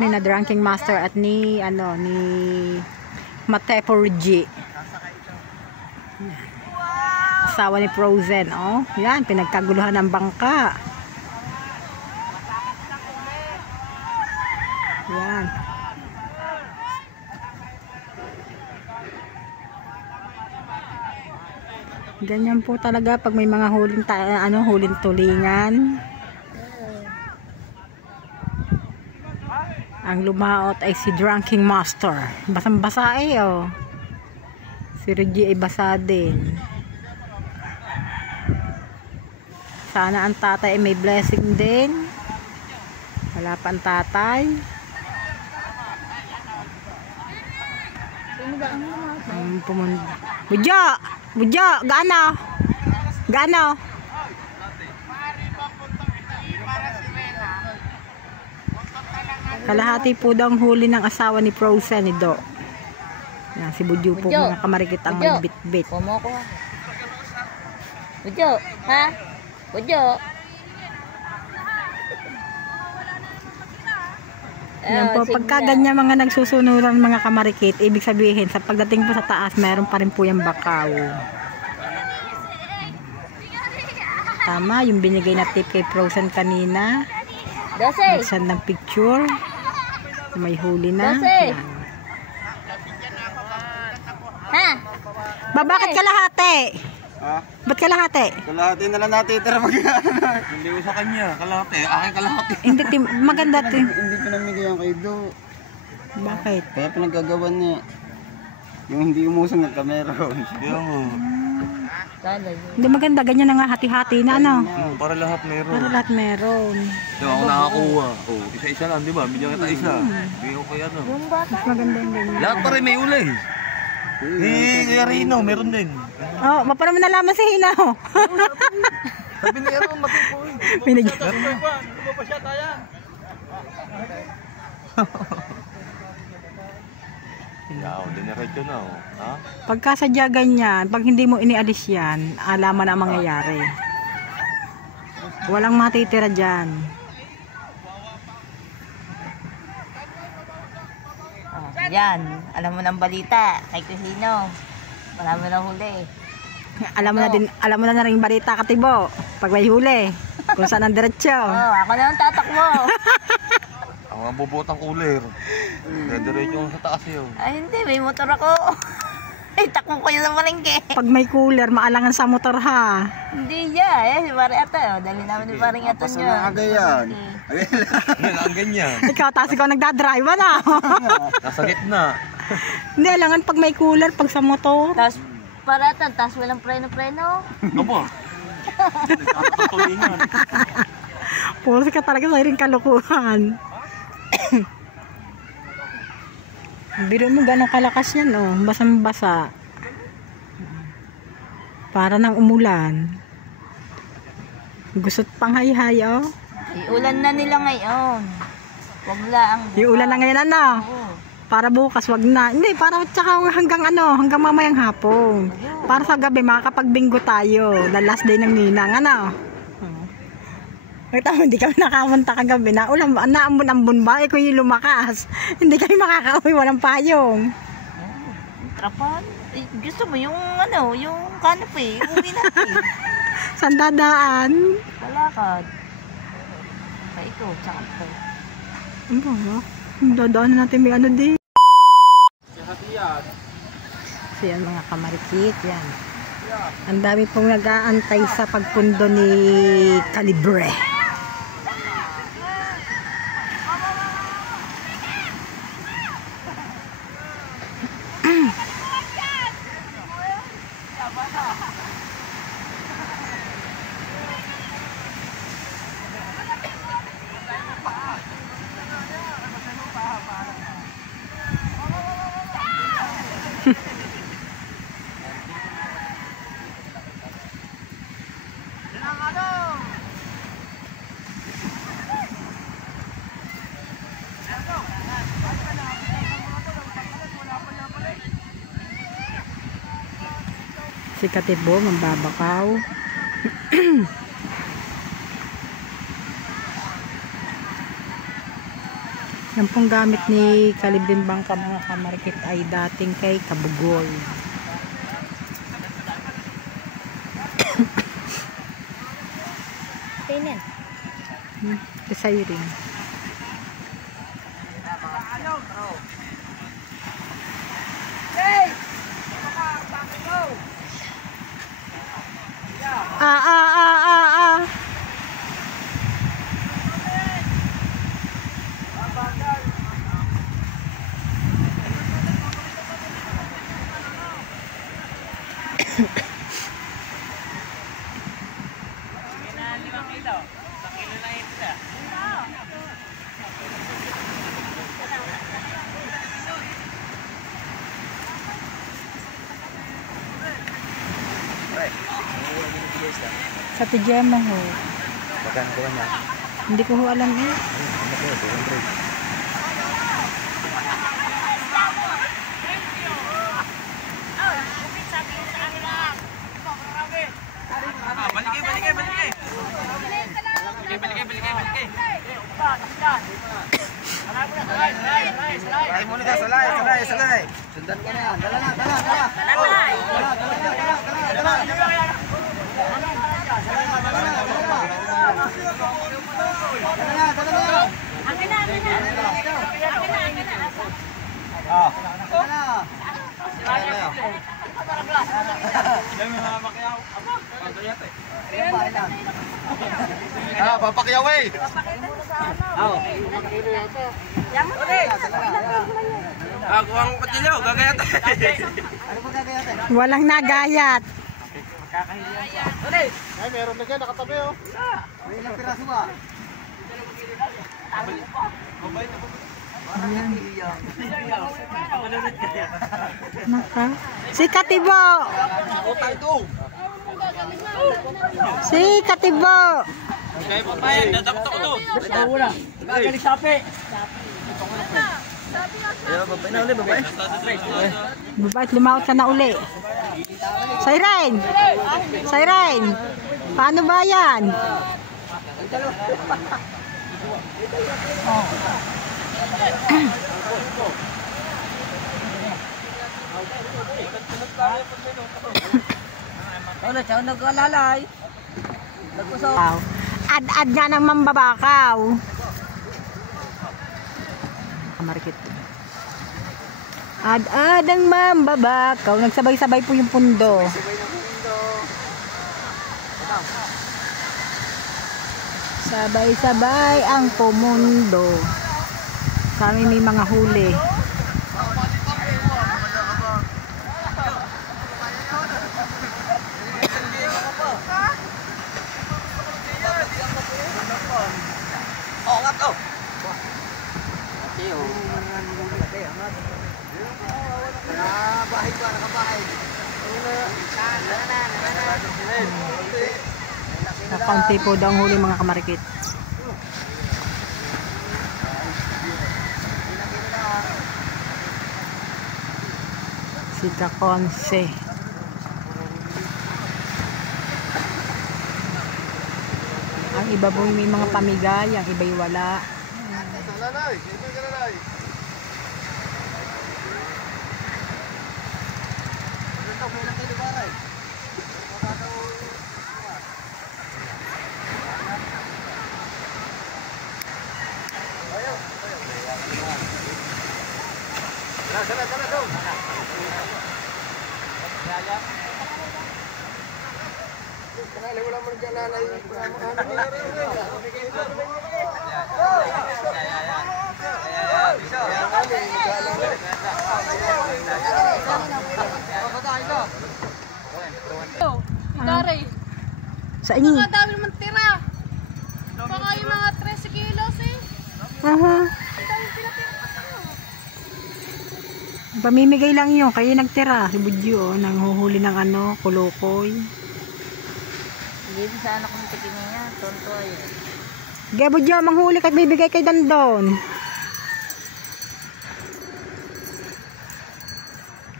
po ni na Drinking Master at ni Matepo Reggie. Asawa ni Frozen, oh. Yan, pinagkaguluhan ng bangka. Yan. Ganyan po talaga pag may mga huling tulingan. Ang lumaot ay si Drinking Master. Basang-basa eh, oh. Si Reggie ay basa din. Sana ang tatay ay may blessing din. Wala pa ang tatay. Budyo! Budyo! Gaano? Gaano? Kalahati po daw ang huli ng asawa ni Frozen ni Do. Yan, si Budyo po mga kamarikit ang may bit-bit. Budyo, ha? Budyo. Yan po, pagka ganyan mga nagsusunuran mga kamarikit, ibig sabihin sa pagdating po sa taas, meron pa rin po yung bakaw. Tama, yung binigay na tip kay Frozen kanina. Nagsan ng picture. May huli na. Ha? Bakit kalahati? Ha? Ba't kalahati? Kalahati na lang natin tira mag Hindi ko sa kanya, kalahati. Akin kalahati. Hindi, maganda din. Hindi pinamigay ang kay Do. Bakit? Kaya pinagkagawan niya. Yung hindi umusong ng kamera. Hindi maganda, ganyan na nga hati-hati na ano. Para lahat meron. Para lahat meron. Di ba ako nakakuha? Oh, isa-isa lang, di ba? Bigyan kita isa. Bigyan ko kaya ano. Mas maganda yung ganyan. Lahat pa rin may ulay. Kuya Rino, meron din. Oh, paano mo nalaman si Hinaw? Sabi ni Aaron, matipoy. Pinigyan. Lumabas siya tayo. Yaw, diniretso na, oh. Ha? Pagka sadya ganyan, pag hindi mo inialis yan, alaman na ang mangyayari. Walang matitira dyan. Yan, alam mo ng balita kay Kusino. Marami na huli. Alam mo na rin balita, Katibo. Pag may huli, kung saan ang diretsyo. Oh, ako na ang tatakbo. Ang mga bubotang cooler. Diretso sa taas yun. Ay hindi, may motor ako. Ay, takbo ko yun sa malengke. Pag may cooler, maalangan sa motor ha. Hindi ya, si Pare Ato. Dali namin ni Pare Ato Pasa niya. na agay yan. Yan ang ganyan. Ikaw, tapos ikaw nagdadrive, ano? Nasa gitna. Hindi, alangan pag may cooler, pag sa motor. Tapos, Pare Ato, tapos walang preno-preno. Aba. Nagkakatulingan. Puro ka talaga sa rin kalukuhan. Biro mo gano'ng kalakas yan, oh. Basang-basa. Para nang umulan. Gusot pang hay-hay, oh. Iulan na nila ngayon. Wag lang. Iulan na ngayon, ano? Oo. Para bukas, wag na. Hindi, para tsaka hanggang hanggang mamayang hapon. Para sa gabi, makakapagbinggo tayo. The last day ng ninang, ano? Hindi kami nakamunta kagabi na naambon-ambon ba? Kung yung lumakas, hindi kami makakauwi, walang payong. Trapal? Gusto mo yung yung canopy, uwi natin. Saan dadaan? Malakad. Ay, ito, tsaka ito. Ano ba? Dadaan natin may din. So yan mga kamarikit, yan. Ang dami pong nag-aantay sa pagpundo ni Calibre. Si Katibo mambabakaw. Yan pong gamit ni Kalibin Bangka mga kamarikit ay dating kay Kabugol. Tingnan. Sa'yo rin. Ah. Sa pijama ho. Magkano ko niya? Hindi ko ho alam eh. Ano ko, 200. Salay muna ka, salay. Sundan ka na yan. Dala. Papakyaw eh. Kuwang patilyo, gagayat. Walang nagayat. Ay, meron na dyan, nakatabi oh. May ilang piraso ba? Naka. Si Katibo. Si Katibo. Okay, papayan, dadakot ako to. Magaling sapi. Babait, lumaot ka na uli. Siren. Paano ba yan? Siya nag-alalay. Ad-ad nga ng mambabakaw. Kamarikit. Ad-ad ang mambabakaw. Nagsabay-sabay po yung pundo. Sabay-sabay ang pumundo. Kami may mga huli. Nakaunti po daw ang huli mga kamarikit. Si Kakonse. Ang iba po may mga pamigay, ang iba'y wala. Sa inyo? Ang dami naman tira. Baka yung mga 13 kilos eh. Aha. Ang dami pinatira pa tayo. Pamimigay lang yun. Kayo nagtira. Si Budyo, nanghuhuli ng kulukoy. Hindi sana kung tikin niya. Tonto yun. Gaya Budyo, manghuli kahit bibigay kay Dandon.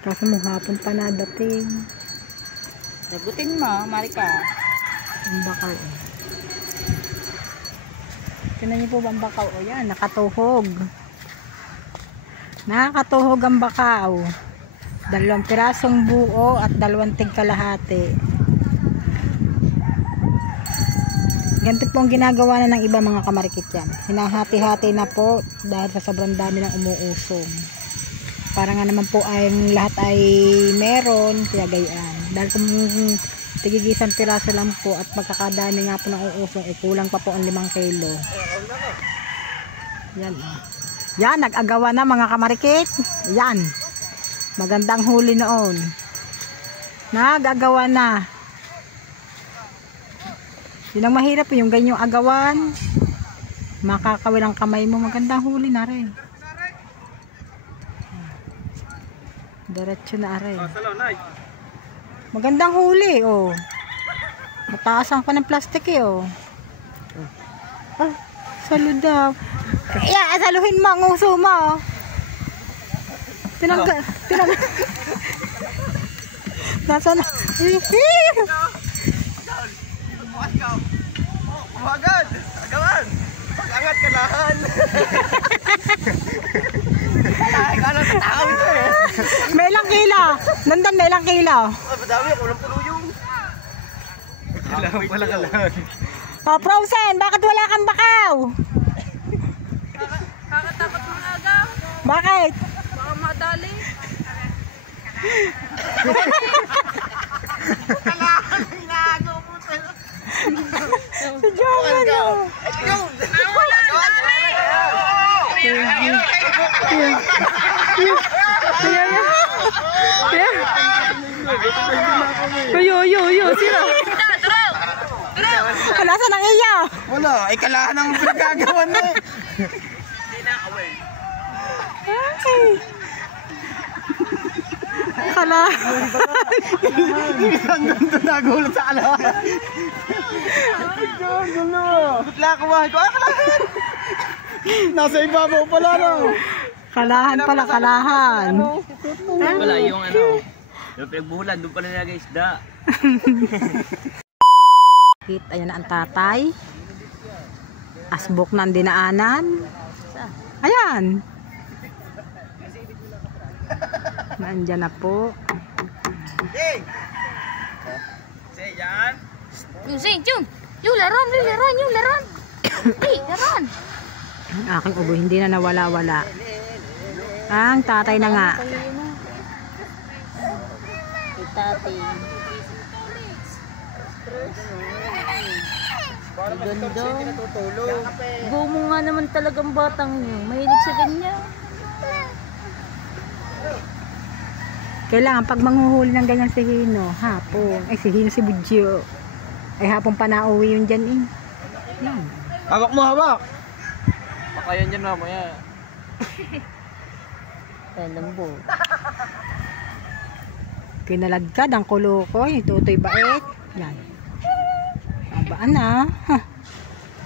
Kaso mong hapon pa na dating. Lagutin mo, Marika. Ang bakaw. Tingnan niyo po ba ang bakaw? O yan, nakatuhog. Nakakatuhog ang bakaw. 2 pirasong buo at 2 tigkalahati. Ganito po ang ginagawa na ng iba mga kamarikit yan. Hinahati-hati na po dahil sa sobrang dami ng umuusong. Para nga naman po ay lahat ay meron, kaya gayaan. Dahil kung tigigisang piraso lang po at pagkakadami nga po ng uusong, kulang pa po ang 5 kilo. Yan. Yan, nag-agawa na mga kamarikit. Yan. Magandang huli noon. Nag-agawa na. Yun ang mahirap yung ganyong agawan. Makakawil ang kamay mo. Magandang huli na rin. Diretso na rin. Magandang huli, oh. Mataasan pa ng plastic eh, oh. Ah, salo daw. Yeah, saluhin mo ang uso mo. Nasa na? Umagad! Agawan! Pag-angat kalahan! Kala sa tao ito eh! May ilang kilo? Nandan, may ilang kilo? Madami ako ng puluyong! Kailangan pala kalahan! Oh, Frozen, bakit wala kang bakaw? Kakatakot mga agaw. Bakit? Baka madali. Si Johan, oh. Yo, sino? Wala sa nang iya. Wala, ay kalahan ang pinagagawan na eh! Kala. Ang ganda nagulat sa kalahan! Ang gulo! Butla kumahay ko, kalahan! Nasa ibabaw pala no! Kalahan pala, kalahan. Wala yung yung pinagbuhulan, doon pala nilagay isda. Ayan na ang tatay. Asbok na ang dinaanan. Ayan. Nandyan na po. Say, yan! Yung laron. Laron. Ang aking ubo hindi na nawala-wala. Ang tatay na nga. Tati. Ganda. Gumo nga naman talagang batang yun. Mahilig sa ganyan. Kailangan pag manghuhuli ng ganyan si Hino, hapon. Ay, si Hino si Budyo. Ay, hapon pa nauwi yun dyan eh. Yan. Hawak mo, hawak! Pakayan dyan mamaya. Lambo. Kinalagkad ang kulukoy. Tutoy bait. Yan. Abaan na. Huh.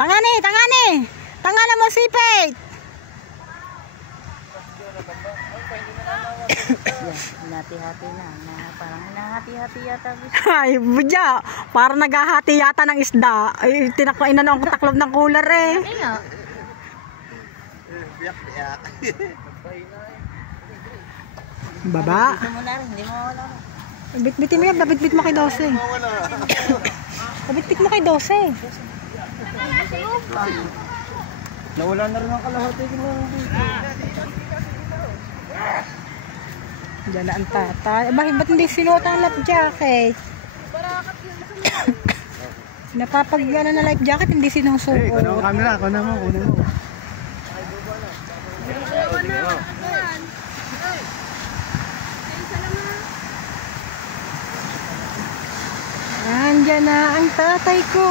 Tangani! Tangana mo sipit! Yan, hinati-hati na. Parang hinahati-hati yata. Ay, budya. Parang naghahati yata ng isda. Ay, tinakwain na ang taklob ng cooler eh. Ay nga. Biyak-biyak. Baba. Dito mo na rin, hindi mo wala rin. Bit-bitin mo yan. Babit-bit mo kay 12. Babit-bit mo kay 12. Nawala na rin ang kalahati ko. Diyan na ang tatay. Ba't hindi sinuot ang life jacket? Napapagana na life jacket, hindi sinusuot. Kunin mo camera, kunin mo. Andyan na ang tatay ko.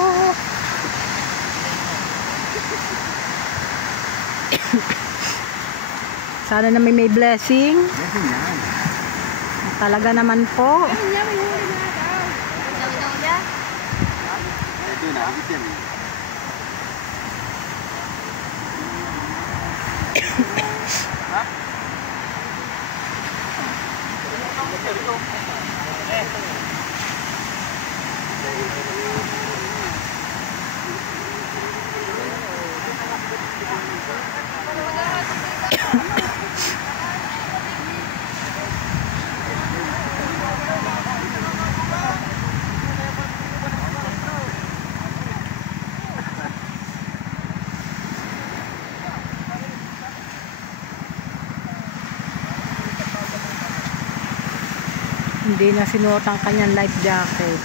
Sana na may blessing. Talaga naman po. Hindi na sinuot ang kanyang life jacket.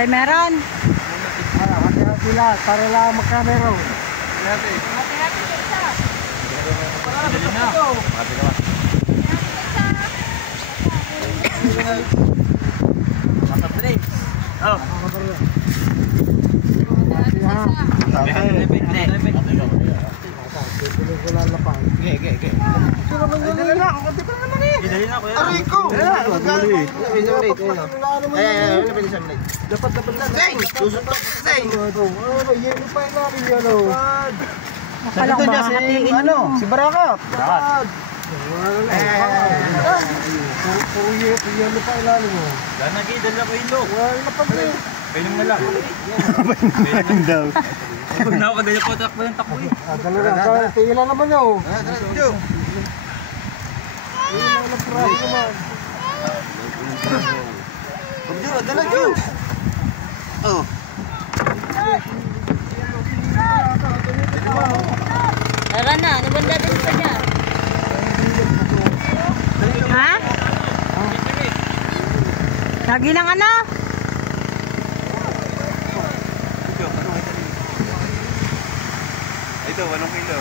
Tay meron? Hati-hati lang, para lang magkamero. Akala ko makahatiin mo. Si Barakap. Puro yelo pa ilalim mo. Ganagi, dala ko ilo. Wala pa rin. Painom na lang. Painom daw. Pag na ako, dala po takbo ng takbo eh. Dala na, tingin naman yun. Tara na, ano ba natin pa niya? Ha? Lagi lang ano? Ito, 8 kilo.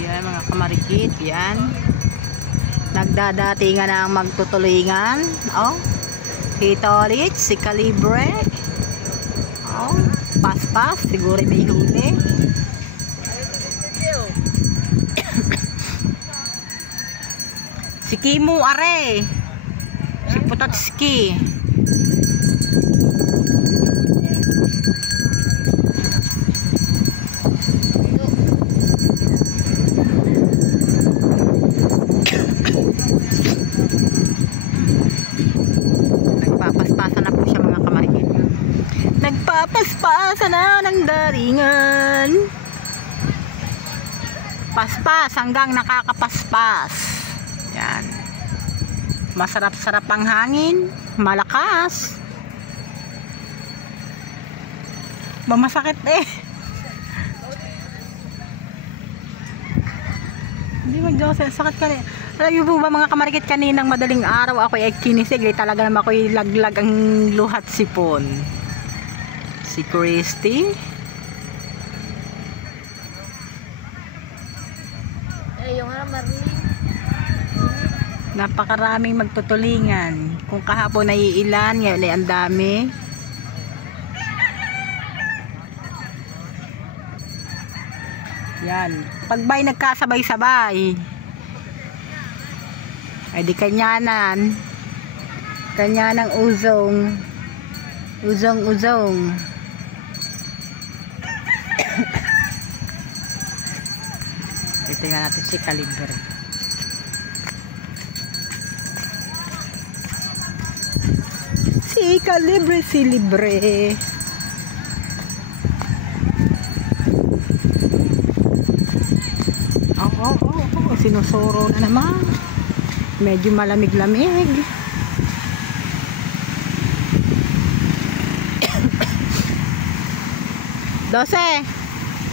Yan mga kamarikit, yan. Nagdadatingan na ang magtutulingan. Oh. Kita ulit si Calibre. Oh, pas-pas, siguro may huli. Si Kimu are. Si Putatski. Nagpapaspasan na po siya mga kamarikit. Nagpapaspasan na ng daringan. Paspas hanggang nakakapaspas. Yan. Masarap-sarap ang hangin. Malakas. Masakit eh. Hindi mo Jose, sakit ka rin. Alam niyo po ba mga kamarikit, kaninang madaling araw ako ay kinisig. Talaga naman ako laglag ang luhat sipon. Si Christy. Yung Marlene. Napakaraming magtutulingan. Kung kahapon ay ilan, ngayon ay ang dami. Yan. Pag ba'y nagkasabay-sabay, ay di kanyanan. Kanyanang uzong. Uzong-uzong. Tingnan natin si Calibre. Si Calibre, si Libre. Sinusuro na naman. Medyo malamig-lamig. Dose,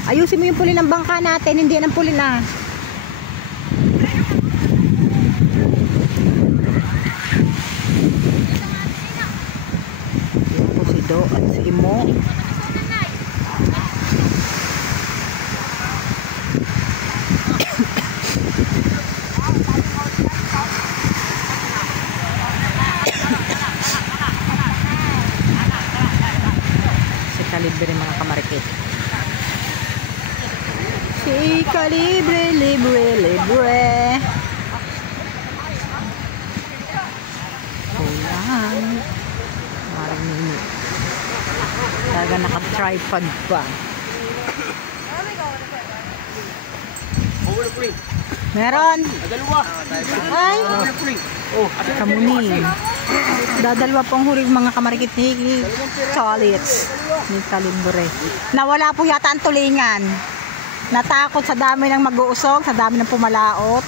ayusin mo yung puli ng bangka natin. Hindi yan ang puli na. Yan po si Do at si Imo. Calibre mga kamarikit. Si Kalibre, libre, libre. Kulang. Maraming. Talaga naka-tripod pa. Meron. Ay. Kamuni. Dadalwa pong huli mga kamarikit ni Solits. Ni Kalibre. Nawala po yata ang tulingan. Natakot sa dami ng mag-uusog, sa dami ng pumalaot.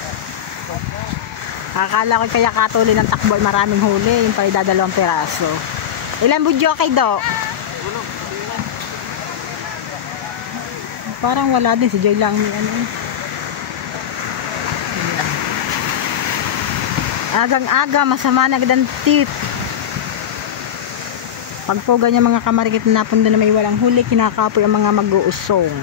Akala ko kaya katuloy ng takbo ay maraming huli. Yung pala dadalawang piraso. Ilan budyo kay Do? Parang wala din. Si Joy lang ni ano. Agang-aga, masama na agad ang tit. Pag po ganyan mga kamarikit na napundo na may walang huli, kinakapoy ang mga mag-uusong.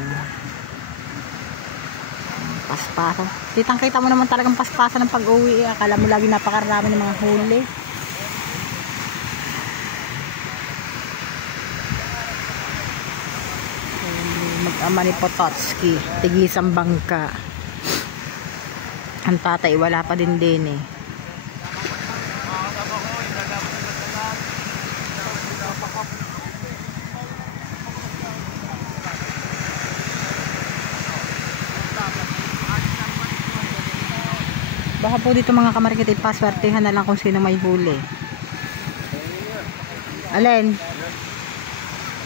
Paspasan. Kitang-kita mo naman talagang paspasan ng pag-uwi. Akala mo lagi napakarami ng mga huli. Mag-ama ni Pototski. Tigisang bangka. Ang tatay wala pa din eh. Baka po dito mga kamarikit ipaswertihan na lang kung sino may huli. Alin?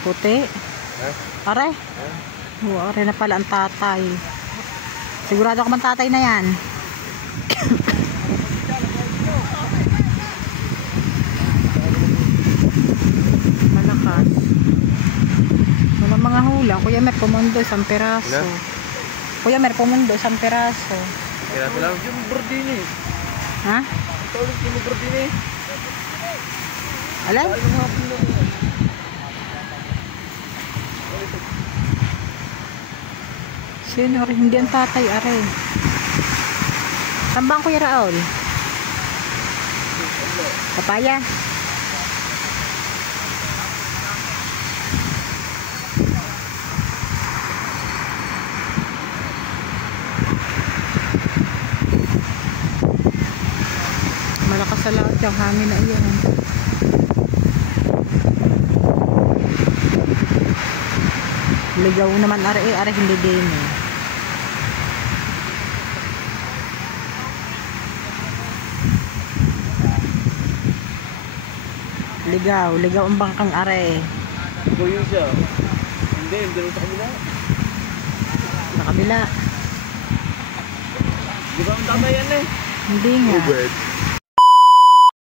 Puti? Are? Are na pala ang tatay. Sigurado ka man tatay na yan. Malakas. Walang mga hulang. Kuya Mer, pumundo isang peraso. Kuya Mer, pumundo isang peraso. Kaya lang yung bordini. Ha? Ito ulit yung bordini. Alay? Sino rin? Hindi ang tatay, are. Saan ba ang Kuya Raul? Papaya? Malakas sa lahat yung hangin na iyan. Ligaw naman are hindi din eh. Ligaw ang bangkang are. Goyo siya. Hindi sa kabila. Sa kabila. Di ba ang tatay yan eh? Hindi nga. Ubed.